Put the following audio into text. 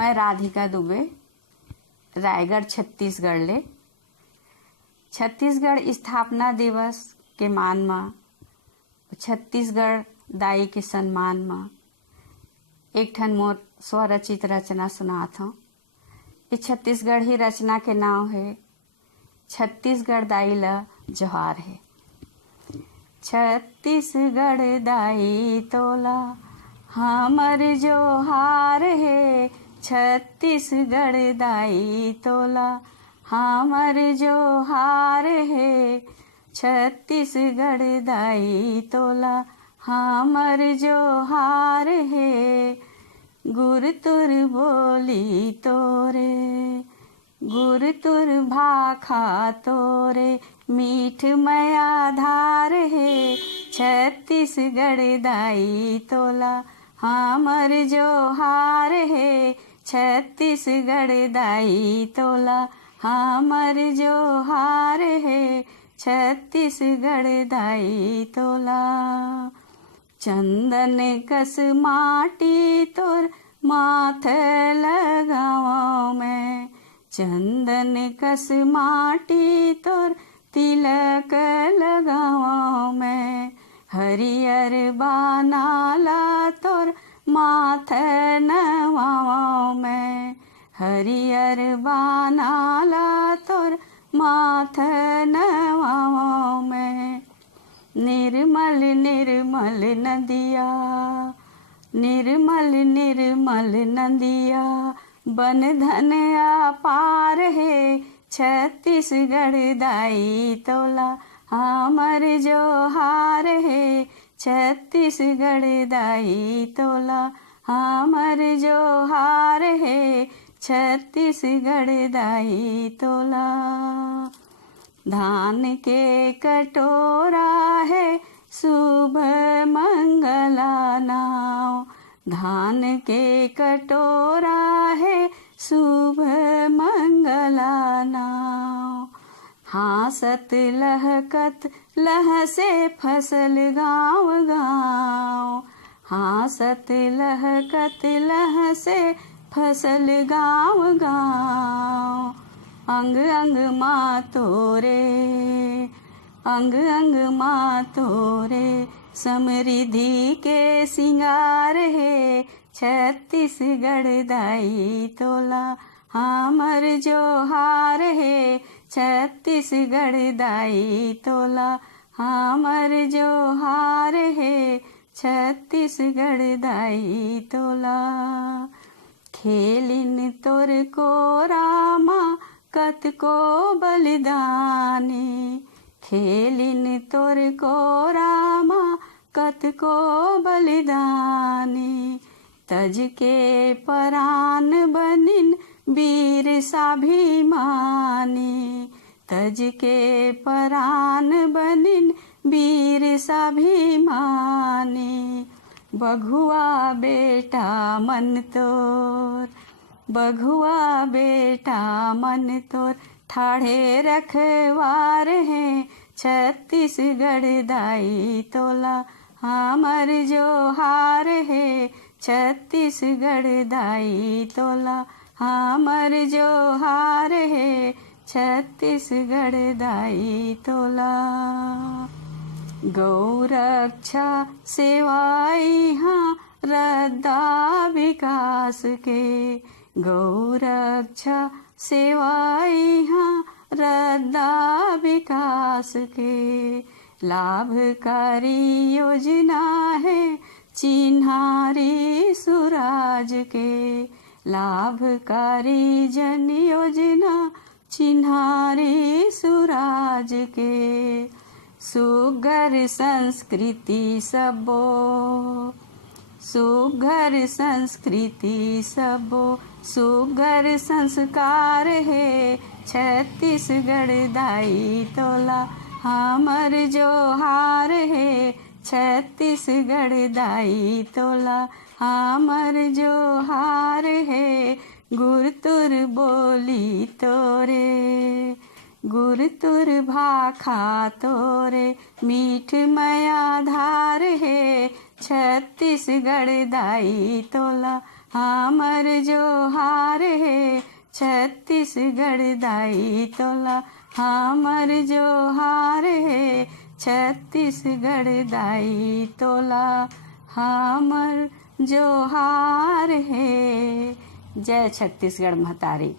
मैं राधिका दुबे रायगढ़ छत्तीसगढ़ ले छत्तीसगढ़ स्थापना दिवस के मान में छत्तीसगढ़ दाई के सम्मान में एक ठन मोर स्वरचित रचना सुनात हूँ। इस छत्तीसगढ़ी रचना के नाम है छत्तीसगढ़ दाई ला जोहार है। छत्तीसगढ़ दाई तोला हमर जोहार है। छत्तीसगढ़ दाई तोला हमर जोहार है। छत्तीसगढ़ दाई तोला हमर जोहार है। गुर तुर बोली तोरे गुर तुर भाखा तोरे मीठ मया धार है। छत्तीसगढ़ दाई तोला हमर जोहार है। छत्तीसगढ़ दाई तोला हमर जोहार है। छत्तीसगढ़ दाई तोला चंदन कस माटी तोर माथ लगावा मैं। चंदन कस माटी तोर तिलक लगावा मैं। हरियर बानाला तोर माथ नवावा मैं। हरियर बानाला तोर माथ नवावा मैं। निर्मल निर्मल नदिया निर्मल निर्मल नदिया बन धन अपार है। छत्तीसगढ़ दाई तोला हमर जोहार है। छत्तीसगढ़ दाई तोला हमर जोहार है। छत्तीसगढ़ दाई तोला धान के कटोरा है शुभ मंगला नाव। धान के कटोरा है शुभ मंगला नाव। हासत लहकत लह से फसल गाँव गाँव। हासत लहकत लह से फसल गाँव गाँव। अंग अंग माँ तोरे अंग अंग माँ तोरे समृद्धि के सिंगार है। छत्तीसगढ़ दाई तोला हमर जोहार है। छत्तीसगढ़ दाई तोला हमर जोहार है। छत्तीसगढ़ दाई तोला खेलिन तोर को रामा कत को बलिदानी। खेलिन तोर को रामा कत को बलिदानी। तज के परान बनिन वीर साभिमानी। तज के परान बनिन वीर साभिमानी। बघुआ बेटा मन तोर बघुआ बेटा मन तोर ठाढ़े रखवार है। छत्तीसगढ़ दाई तोला हमर जोहार है। छत्तीसगढ़ दाई तोला हमर जोहार है। छत्तीसगढ़ दाई तोला गौरक्षा सेवाई हाँ रद्दा विकास के। गौरक्षा सेवाई हाँ रद्दा विकास के। लाभकारी योजना है चिन्हारी सुराज के। लाभकारी जन योजना चिन्हारी सुराज के। सुगर संस्कृति सबो सुगर संस्कृति सबो सुगर संस्कार है। छत्तीसगढ़ दाई तोला हमर जोहार है। छत्तीसगढ़ दाई तोला हमर जोहार है। गुर तुर बोली तोरे गुर तुर भाखा तोरे मीठ मया धार है। छत्तीसगढ़ दाई तोला हमर जोहार है छत्तीसगढ़ दाई तोला, हमर जोहार है छत्तीसगढ़ दाई तोला, हमर जोहार है। जय छत्तीसगढ़ महतारी।